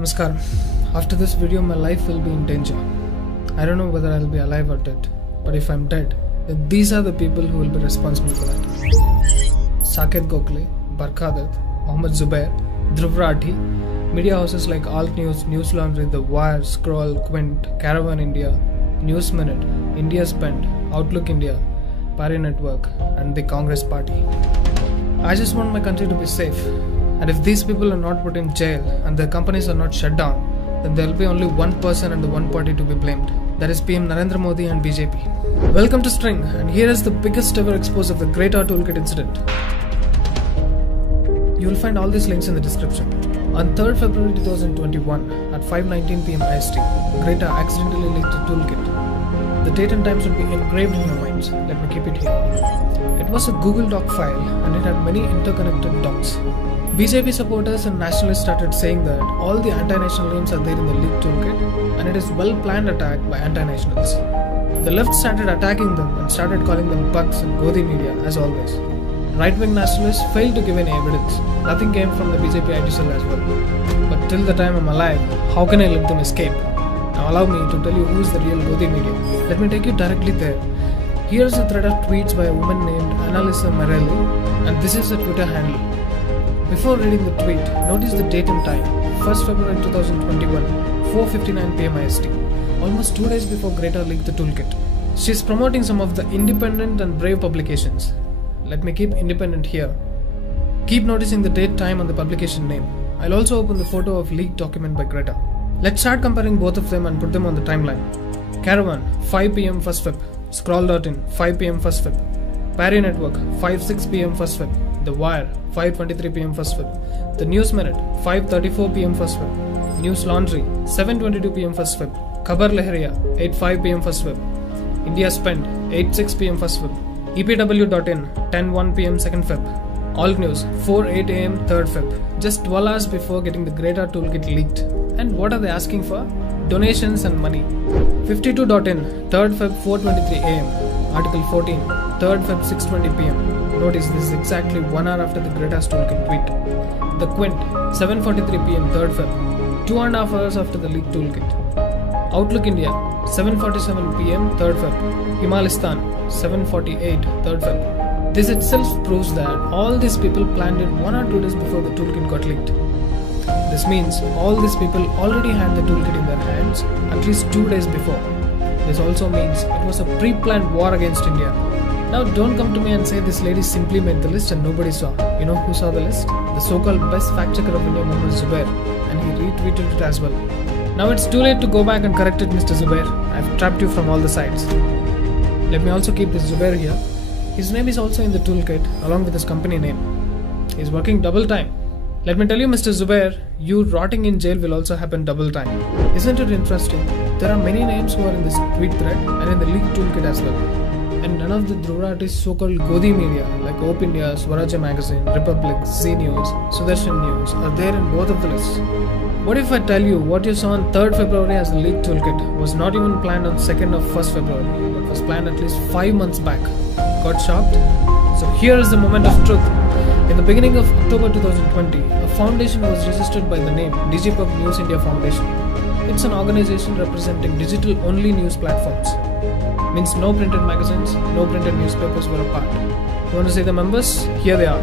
Namaskar. After this video, my life will be in danger. I don't know whether I'll be alive or dead, but if I'm dead, then these are the people who will be responsible for that. Saket Gokhale, Barkha Dutt, Mohammed Zubair, Dhruv Rathi, media houses like Alt News, News Laundry, The Wire, Scroll, Quint, Caravan India, News Minute, India Spent, Outlook India, Pari Network, and the Congress Party. I just want my country to be safe. And if these people are not put in jail and their companies are not shut down, then there will be only one person and the one party to be blamed. That is PM Narendra Modi and BJP. Welcome to String, and here is the biggest ever expose of the Greater Toolkit incident. You will find all these links in the description. On 3rd February 2021 at 5:19 PM IST, Greater accidentally leaked a toolkit. The date and time should be engraved in your minds. Let me keep it here. It was a Google Doc file and it had many interconnected docs. BJP supporters and nationalists started saying that all the anti-national names are there in the leaked toolkit and it is well-planned attack by anti-nationals. The left started attacking them and started calling them bugs and Godi media as always. Right-wing nationalists failed to give any evidence. Nothing came from the BJP IT cell as well. But till the time I'm alive, how can I let them escape? Now allow me to tell you who is the real Godi media. Let me take you directly there. Here's a thread of tweets by a woman named Annalisa Morelli, and this is a Twitter handle. Before reading the tweet, notice the date and time, 1st February 2021, 4:59 PM IST, almost 2 days before Greater leaked the toolkit. She is promoting some of the independent and brave publications. Let me keep independent here. Keep noticing the date, time and the publication name. I'll also open the photo of leaked document by Greater. Let's start comparing both of them and put them on the timeline. Caravan, 5 PM 1st Feb. Scroll.in, 5 PM 1st Feb. Pari Network, 5:06 PM 1st Feb. The Wire, 5:23 PM 1st Feb. The News Minute, 5:34 PM 1st Feb. News Laundry, 7:22 PM 1st Feb. Khabar Lahariya, 8:05 PM 1st Feb. India Spent, 8:06 PM 1st Feb. EPW.in, 10:01 PM 2nd Feb. Alt News, 4:08 AM 3rd Feb. Just 12 hours before getting the Greater toolkit leaked. And what are they asking for? Donations and money. 52.in, 3rd Feb 4:23 AM. Article 14, 3rd Feb 6:20 PM. Notice this is exactly 1 hour after the Greater toolkit tweet. The Quint, 7:43 PM 3rd Feb. 2.5 hours after the leaked toolkit. Outlook India, 7:47 PM 3rd Feb. Himalistan, 7:48 3rd Feb. This itself proves that all these people planned it 1 or 2 days before the toolkit got leaked. This means all these people already had the toolkit in their hands at least 2 days before. This also means it was a pre-planned war against India. Now don't come to me and say this lady simply made the list and nobody saw. You know who saw the list? The so-called best fact-checker of India, Mohammed Zubair, and he retweeted it as well. Now it's too late to go back and correct it, Mr. Zubair. I've trapped you from all the sides. Let me also keep this Zubair here. His name is also in the toolkit along with his company name. He's working double time. Let me tell you, Mr. Zubair, you rotting in jail will also happen double time. Isn't it interesting? There are many names who are in this tweet thread and in the leaked toolkit as well. And none of the Dhruv Rathi's so-called Godi media like Op India, Swarajya Magazine, Republic, Zee News, Sudarshan News are there in both of the lists. What if I tell you what you saw on 3rd February as the leaked toolkit was not even planned on 2nd or 1st February, but was planned at least 5 months back? Got shocked? So here is the moment of truth. In the beginning of October 2020, a foundation was registered by the name Digipub News India Foundation. It's an organization representing digital-only news platforms. Means no printed magazines, no printed newspapers were a part. You want to see the members? Here they are.